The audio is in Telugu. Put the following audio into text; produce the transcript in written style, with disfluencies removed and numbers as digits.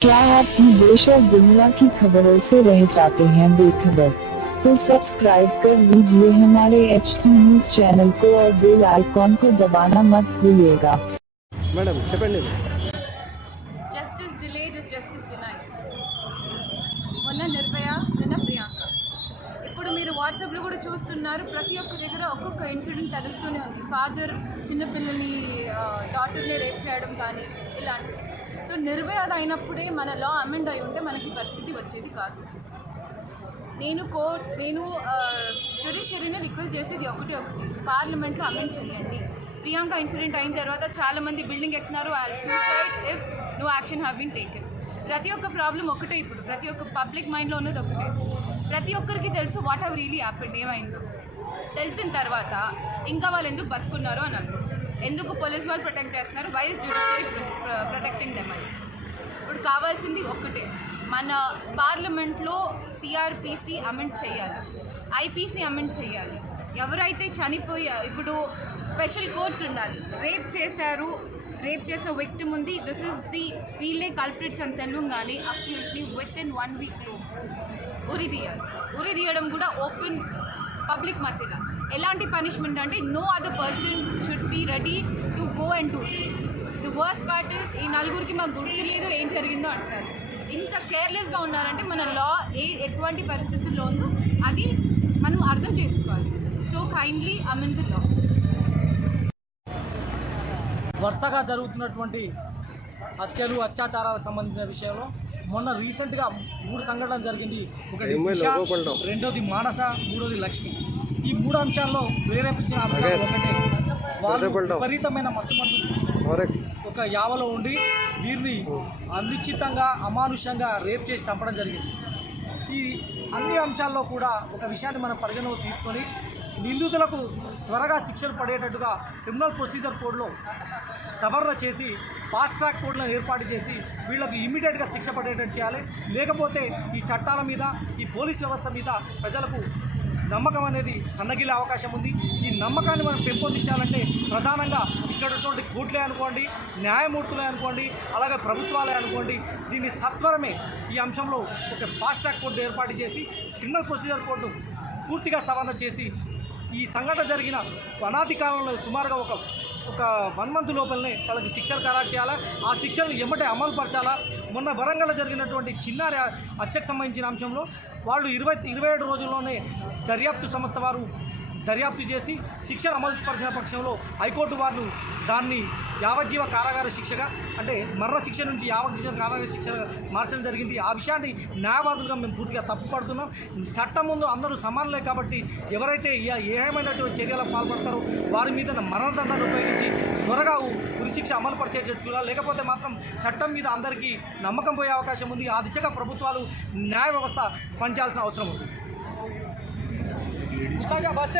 क्या आप देश और दुनिया की खबरों से रह जाते हैं बेखबर? तो सब्सक्राइब कर लीजिए हमारे HT न्यूज चैनल को और बेल आइकॉन को दबाना मत भूलिएगा। మేడం చెప్పండి. Justice delayed is justice denied. మొన్న నిర్భయ, నిన్న ప్రియాంక. ఇప్పుడు మీరు వాట్సాప్లో కూడా చూస్తున్నారు, ప్రతి ఒక్క దగ్గర ఒక్కొక్క ఇన్సిడెంట్ తెలుస్తూనే ఉంది. ఫాదర్ చిన్నపిల్లల్ని డాటర్ని రేప్ చేయడం కానీ ఇలాంటివి. సో నిర్భయ అయినప్పుడే మన లా అమెండ్ అయి ఉంటే మనకి పరిస్థితి వచ్చేది కాదు. నేను జ్యుడిషియరీని రిక్వెస్ట్ చేసేది ఒకటి పార్లమెంట్లో అమెండ్ చేయండి. ప్రియాంక ఇన్సిడెంట్ అయిన తర్వాత చాలామంది బిల్డింగ్ ఎక్కుతున్నారు, I suicide if no action have been taken. ప్రతి ఒక్క ప్రాబ్లం ఒకటే, ఇప్పుడు ప్రతి ఒక్క పబ్లిక్ మైండ్లో ఉన్నది ఒకటే. ప్రతి ఒక్కరికి తెలుసు వాట్ హ్యావ్ రియలీ హ్యాపెండ్, ఏమైందో తెలిసిన తర్వాత ఇంకా వాళ్ళు ఎందుకు బతుకున్నారో అని అన్నారు. ఎందుకు పోలీస్ వాళ్ళు ప్రొటెక్ట్ చేస్తున్నారు, why is judiciary protecting them అని. ఇప్పుడు కావాల్సింది ఒక్కటే, మన పార్లమెంట్లో సిఆర్పిసి అమెండ్ చేయాలి, ఐపీసీ అమెండ్ చేయాలి. ఎవరైతే చనిపోయారు, ఇప్పుడు స్పెషల్ కోర్ట్స్ ఉండాలి. రేప్ చేసిన విక్టిమ్ ఉంది, దిస్ ఇస్ ది వీళ్ళే కల్ప్రిట్స్ అని తెలియగానే అక్యూజ్ని విత్ ఇన్ 1 వీక్లో ఉరి తీయడం కూడా ఓపెన్ పబ్లిక్ మధ్యలో. ఎలాంటి పనిష్మెంట్ అంటే no other person should be ready to go and do this. The worst part is, ఈ నలుగురికి మాకు గుర్తు లేదు ఏం జరిగిందో అంటారు. ఇంత కేర్లెస్గా ఉన్నారంటే మన లా ఎటువంటి పరిస్థితుల్లో ఉందో అది మనం అర్థం చేసుకోవాలి. So kindly amend the law. వరుసగా జరుగుతున్నటువంటి హత్యలు, అత్యాచారాలకు సంబంధించిన విషయంలో మొన్న రీసెంట్గా 3 సంఘటనలు జరిగింది. ఒకటి దిశ, రెండోది మానస, మూడోది లక్ష్మి. ఈ 3 అంశాల్లో ప్రేరేపించిన అంశాలు ఒకటే, వాళ్ళు విపరీతమైన మత్తుమందులు ఒక యావలో ఉండి వీరిని అనిశ్చితంగా అమానుష్యంగా రేప్ చేసి చంపడం జరిగింది. ఈ అన్ని అంశాల్లో కూడా ఒక విషయాన్ని మనం పరిగణలోకి తీసుకొని నిందితులకు త్వరగా శిక్షలు పడేటట్టుగా క్రిమినల్ ప్రొసీజర్ కోడ్లో సవరణ చేసి ఫాస్ట్ ట్రాక్ కోడ్లను ఏర్పాటు చేసి వీళ్ళకు ఇమ్మీడియట్గా శిక్ష పడేటట్టు చేయాలి. లేకపోతే ఈ చట్టాల మీద, ఈ పోలీస్ వ్యవస్థ మీద ప్రజలకు నమ్మకం అనేది సన్నగిలే అవకాశం ఉంది. ఈ నమ్మకాన్ని మనం పెంపొందించాలంటే ప్రధానంగా ఇక్కడటువంటి కోర్టులే అనుకోండి, న్యాయమూర్తులే అనుకోండి, అలాగే ప్రభుత్వాలే అనుకోండి, దీన్ని సత్వరమే ఈ అంశంలో ఒక ఫాస్ట్ ట్రాక్ కోర్టు ఏర్పాటు చేసి క్రిమినల్ ప్రొసీజర్ కోడ్ను పూర్తిగా సవరణ చేసి ఈ సంఘటన జరిగిన అనాది కాలంలో సుమారుగా ఒక 1 మంత్ లోపలనే వాళ్ళకి శిక్షలు ఖరారు చేయాలా, ఆ శిక్షలను ఎమ్మటే అమలు పరచాలా. మొన్న వరంగల్లో జరిగినటువంటి చిన్నారి హత్యకు సంబంధించిన అంశంలో వాళ్ళు 27 రోజుల్లోనే దర్యాప్తు సంస్థ వారు దర్యాప్తు చేసి శిక్షను అమలు పరిచిన పక్షంలో హైకోర్టు వారు దాన్ని యావజ్జీవ కారాగార శిక్షగా, అంటే మరణ శిక్ష నుంచి యావజ్జీవ కారాగార శిక్షగా మార్చడం జరిగింది. ఆ విషయాన్ని న్యాయవాదులుగా మేము పూర్తిగా తప్పుపడుతున్నాం. చట్టం ముందు అందరూ సమానులే కాబట్టి ఎవరైతే ఏమైనటువంటి చర్యలకు పాల్పడతారో వారి మీద మరణదండాన్ని ఉపయోగించి త్వరగా ఉరిశిక్ష అమలు పరిచేటట్టు చూడాలి. లేకపోతే మాత్రం చట్టం మీద అందరికీ నమ్మకం పోయే అవకాశం ఉంది. ఆ దిశగా ప్రభుత్వాలు, న్యాయ వ్యవస్థ పనిచేయాల్సిన అవసరం ఉంది.